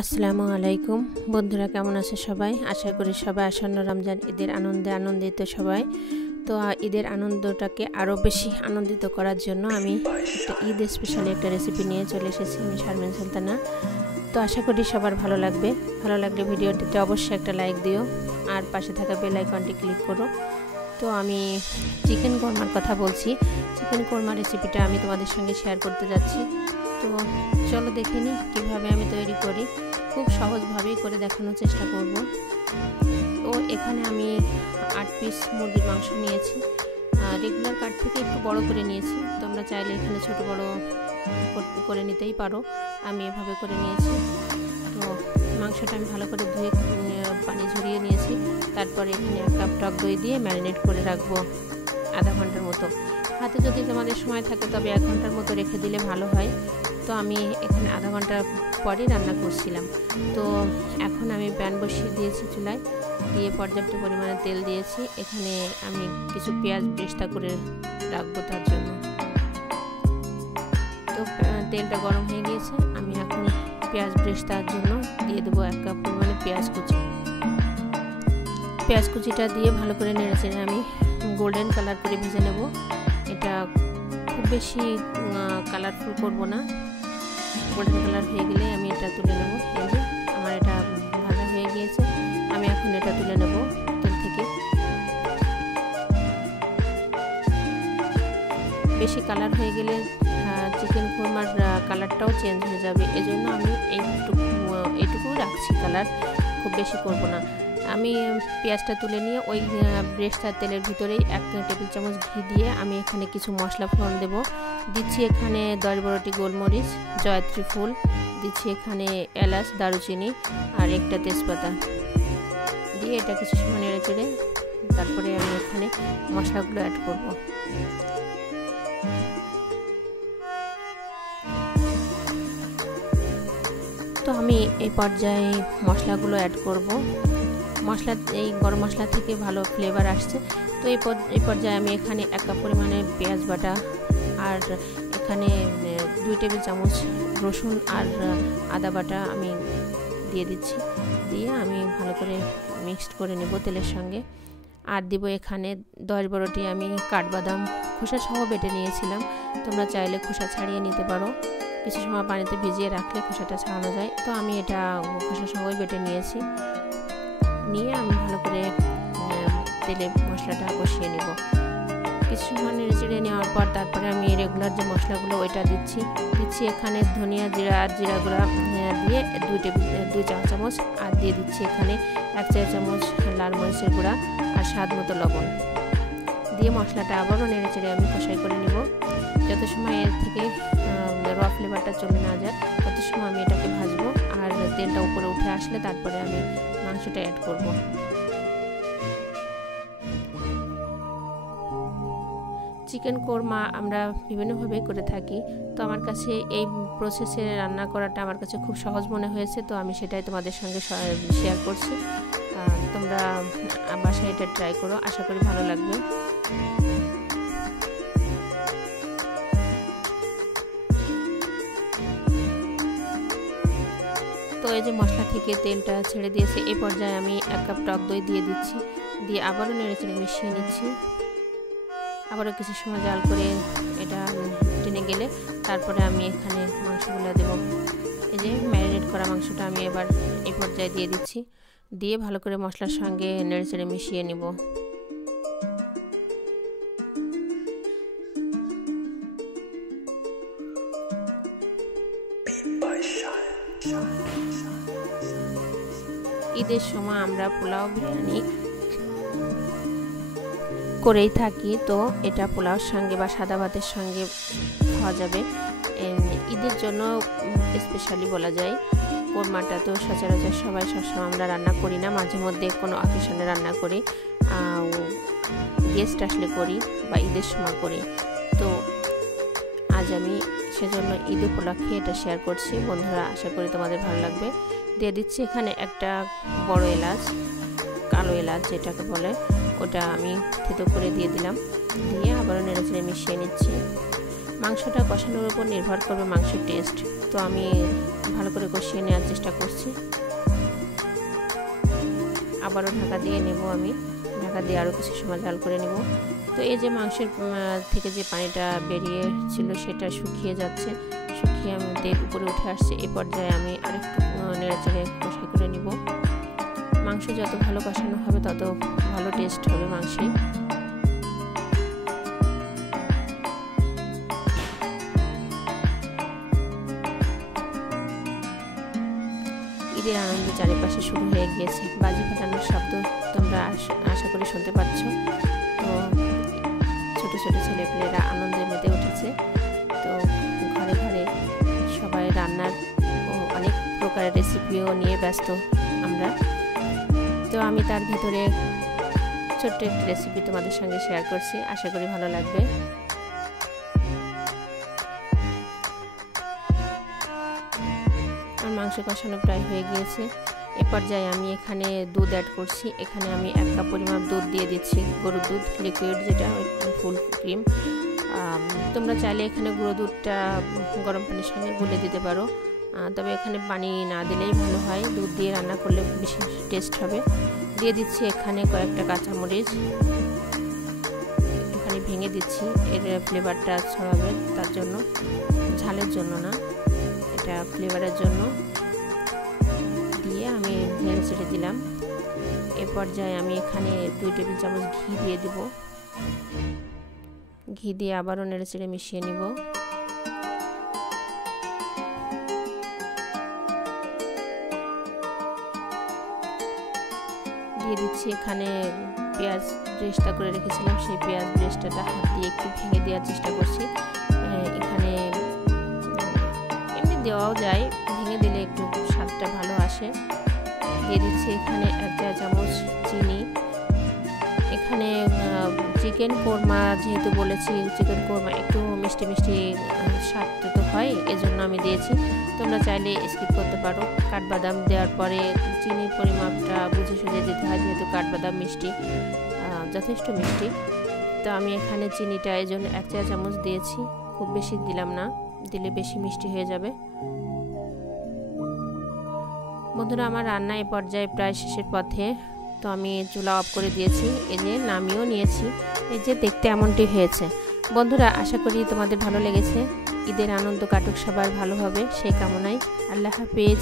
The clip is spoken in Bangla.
আসসালামু আলাইকুম বন্ধুরা, কেমন আছে সবাই? আশা করি সবাই আসন্ন রমজান ঈদের আনন্দে আনন্দিত সবাই। তো ঈদের আনন্দটাকে আরও বেশি আনন্দিত করার জন্য আমি একটা ঈদ স্পেশালি একটা রেসিপি নিয়ে চলে এসেছি। আমি শারমিন সুলতানা। তো আশা করি সবার ভালো লাগবে। ভালো লাগলে ভিডিওটিতে অবশ্যই একটা লাইক দিও আর পাশে থাকা বেল আইকনটি ক্লিক করো। তো আমি চিকেন কোরমার কথা বলছি। চিকেন কোরমা রেসিপিটা আমি তোমাদের সঙ্গে শেয়ার করতে যাচ্ছি। তো চলো দেখে নিই কীভাবে আমি তৈরি করি। খুব সহজভাবেই করে দেখানোর চেষ্টা করব। তো এখানে আমি 8 পিস মুরগির মাংস নিয়েছি। রেগুলার কাট থেকে একটু বড় করে নিয়েছি। তোমরা চাইলে এখানে ছোট বড় করে নিতেই পারো। আমি এভাবে করে নিয়েছি। তো মাংসটা আমি ভালো করে ধুয়ে পানি ঝরিয়ে নিয়েছি। তারপরে এখানে 1 কাপ টক দই দিয়ে ম্যারিনেট করে রাখবো আধা ঘন্টার মতো। হাতে যদি তোমাদের সময় থাকে তবে 1 ঘন্টার মতো রেখে দিলে ভালো হয়। তো আমি এখানে আধা ঘন্টা পরই রান্না করছিলাম। তো এখন আমি প্যান বসিয়ে দিয়েছি চুলায়, দিয়ে পর্যাপ্ত পরিমাণে তেল দিয়েছি। এখানে আমি কিছু পেঁয়াজ বেরেস্তা করে রাখবো তার জন্য। তো তেলটা গরম হয়ে গিয়েছে। আমি এখন পেঁয়াজ বেরেস্তার জন্য দিয়ে দেবো 1 কাপ পরিমাণে পেঁয়াজ কুচি। পেঁয়াজ কুচিটা দিয়ে ভালো করে নেড়েচেড়ে আমি গোল্ডেন কালার করে ভেজে নেব। এটা খুব বেশি কালারফুল করব না। গোল্ডেন কালার হয়ে গেলে আমি এটা তুলে নেব। এই যে আমার এটা ভাজা হয়ে গিয়েছে। আমি এখন এটা তুলে নেব তেল থেকে। বেশি কালার হয়ে গেলে চিকেন কোরমার কালারটাও চেঞ্জ হয়ে যাবে। এজন্য আমি এইটুকু রাখছি কালার, খুব বেশি করব না। আমি পেঁয়াজটা তুলে নিয়ে ওই ব্রেস্তার তেলের ভিতরেই 1 টেবিল চামচ ঘি দিয়ে আমি এখানে কিছু মশলা ফোড়ন দেব। দিচ্ছি এখানে 10-12টি গোলমরিচ, জয়ত্রী ফুল, দিচ্ছি এখানে এলাচ, দারুচিনি আর একটা তেজপাতা দিয়ে এটা কিছু সময় নেড়ে চেড়ে তারপরে আমি এখানে মশলাগুলো অ্যাড করব। তো আমি এই পর্যায়ে মশলাগুলো অ্যাড করব। এই গরম মশলা থেকে ভালো ফ্লেভার আসছে। তো এই পর্যায়ে আমি এখানে 1 কাপ পরিমাণে পেঁয়াজ বাটা আর এখানে 2 টেবিল চামচ রসুন আর আদা বাটা আমি দিয়ে দিচ্ছি। দিয়ে আমি ভালো করে মিক্সড করে নেব তেলের সঙ্গে। আর দিব এখানে 10-12টি আমি কাঠবাদাম খোসা সহ বেটে নিয়েছিলাম। তোমরা চাইলে খোসা ছাড়িয়ে নিতে পারো। কিছু সময় পানিতে ভিজিয়ে রাখলে খোসাটা ছাড়ানো যায়। তো আমি এটা খোসা সহই বেটে নিয়েছি। নিয়ে আমি ভালো করে তেলে মশলাটা কষিয়ে নেব। কিছু সময় নেড়ে চেড়ে নেওয়ার পর তারপরে আমি রেগুলার যে মশলাগুলো ওইটা দিচ্ছি এখানে ধনিয়া, জিরা আর জিরা গুঁড়া দিয়ে 2 চা চামচ আর দিয়ে দিচ্ছি এখানে 1 চা চামচ লাল মরিচের গুঁড়া আর স্বাদ মতো লবণ দিয়ে মশলাটা আবারও নেড়ে চেড়ে আমি কষাই করে নেব। যত সময় এর থেকে র ফ্লেভারটা চলে না যায় তত সময় আমি এটাকে ভাজবো। আর তেলটা উপরে উঠে আসলে তারপরে আমি মাংসটা অ্যাড করব। চিকেন কোরমা আমরা বিভিন্নভাবে করে থাকি। তো আমার কাছে এই প্রসেসে রান্না করাটা আমার কাছে খুব সহজ মনে হয়েছে। তো আমি সেটাই তোমাদের সঙ্গে শেয়ার করছি। তোমরা বাসায় এটা ট্রাই করো, আশা করি ভালো লাগবে। তো এই যে মশলা থেকে তেলটা ছেড়ে দিয়েছে। এই পর্যায়ে আমি 1 কাপ টক দই দিয়ে দিচ্ছি। দিয়ে আবারও নেড়েচেড়ে মিশিয়ে নিচ্ছি। আবারও কিছু সময় জাল করে এটা টেনে গেলে তারপরে আমি এখানে মাংসগুলো দেব। এই যে ম্যারিনেট করা মাংসটা আমি এবার এই পর্যায়ে দিয়ে দিচ্ছি। দিয়ে ভালো করে মশলার সঙ্গে নেড়েচেড়ে মিশিয়ে নিব। ঈদের সময় আমরা পোলাও বিরিয়ানি করেই থাকি। তো এটা পোলাওর সঙ্গে বা সাদা ভাতের সঙ্গে খাওয়া যাবে। ঈদের জন্য স্পেশালি বলা যায়। কোরমাটা তো সচরাচর সবাই সবসময় আমরা রান্না করি না, মাঝে মধ্যে কোনো অকেশনে রান্না করি, গেস্ট আসলে করি বা ঈদের সময় করি। তো আজ আমি সেজন্য ঈদ উপলক্ষে এটা শেয়ার করছি। বন্ধুরা, আশা করি তোমাদের ভালো লাগবে। দিয়ে দিচ্ছি এখানে একটা বড় এলাচ, কালো এলাচ যেটাকে বলে, ওটা আমি থেতো করে দিয়ে দিলাম। দিয়ে আবারও নেড়েচেড়ে মিশিয়ে নিচ্ছি। মাংসটা কষানোর উপর নির্ভর করবে মাংসের টেস্ট। তো আমি ভালো করে কষিয়ে নেওয়ার চেষ্টা করছি। আবারও ঢাকা দিয়ে নেব, আমি ঢাকা দিয়ে আরও কিছু সময় জাল করে নেব। তো এই যে মাংসের থেকে যে পানিটা বেরিয়েছিল সেটা শুকিয়ে যাচ্ছে, শুকিয়ে আমাদের উপরে উঠে আসছে। এই পর্যায়ে আমি আরেকটু নেড়েচেড়ে কষাই করে নিব। মাংস যত ভালো কষানো হবে তত ভালো টেস্ট হবে মাংসে। ঈদের আনন্দ চারিপাশে শুরু হয়ে গিয়েছে, বাজি ফাটানোর শব্দ তোমরা আশা করি শুনতে পাচ্ছ। তো ছোট ছোট ছেলেপেলেরা আনন্দে মেতে উঠেছে। তো ঘরে ঘরে সবাই রান্নার অনেক প্রকারের রেসিপিও নিয়ে ব্যস্ত আমরা। তো আমি তার ভিতরে ছোট্ট একটি রেসিপি তোমাদের সঙ্গে শেয়ার করছি, আশা করি ভালো লাগবে। আর মাংস কষানো প্রায় হয়ে গিয়েছে। এ পর্যায়ে আমি এখানে দুধ অ্যাড করছি। এখানে আমি 1 কাপ পরিমাণ দুধ দিয়ে দিচ্ছি, গরুর দুধ লিকুইড, যেটা ফুল ক্রিম। তোমরা চাইলে এখানে গুঁড়ো দুধটা গরম পানির সঙ্গে গুলে দিতে পারো, তবে এখানে পানি না দিলেই ভালো হয়, দুধ দিয়ে রান্না করলে বেশি টেস্ট হবে। দিয়ে দিচ্ছি এখানে কয়েকটা কাঁচামরিচ, একটুখানি ভেঙে দিচ্ছি, এর ফ্লেভারটা ছড়াবে তার জন্য, ঝালের জন্য না, এটা ফ্লেভারের জন্য। দিয়ে আমি নেড়ে চেড়ে দিলাম। এ পর্যায়ে আমি এখানে 2 টেবিল চামচ ঘি দিয়ে দিব। ঘি দিয়ে আবারও নেড়ে চেড়ে মিশিয়ে নিব। দিয়ে দিচ্ছি এখানে পেঁয়াজ ব্রেস্টটা করে রেখেছিলাম, সেই পেঁয়াজ ব্রেস্টটা হাত দিয়ে একটু ভেঙে দেওয়ার চেষ্টা করছি। এখানে এমনি দেওয়াও যায়, ভেঙে দিলে একটু স্বাদটা ভালো আসে। দিয়ে দিচ্ছি এখানে 1 চা চামচ চিনি। এখানে চিকেন কোরমা যেহেতু বলেছি, চিকেন কোরমা একটু মিষ্টি মিষ্টি স্বাদ তো হয়, এজন্য আমি দিয়েছি। তোমরা চাইলে স্কিপ করতে পারো। কাঠবাদাম দেওয়ার পরে চিনির পরিমাপটা বুঝে সুঝে দিতে হয়, যেহেতু কাঠবাদাম মিষ্টি, যথেষ্ট মিষ্টি। তো আমি এখানে চিনিটা এই জন্য 1 চা চামচ দিয়েছি, খুব বেশি দিলাম না, দিলে বেশি মিষ্টি হয়ে যাবে। বন্ধুরা, আমার রান্না এই পর্যায়ে প্রায় শেষের পথে। তো আমি চুলা অফ করে দিয়েছি, এই যে নামিয়েও নিয়েছি। এই যে দেখতে এমনটি হয়েছে। বন্ধুরা, আশা করি তোমাদের ভালো লেগেছে। ঈদের আনন্দ কাটুক সবার ভালোভাবে, সেই কামনায়। আল্লাহ হাফেজ।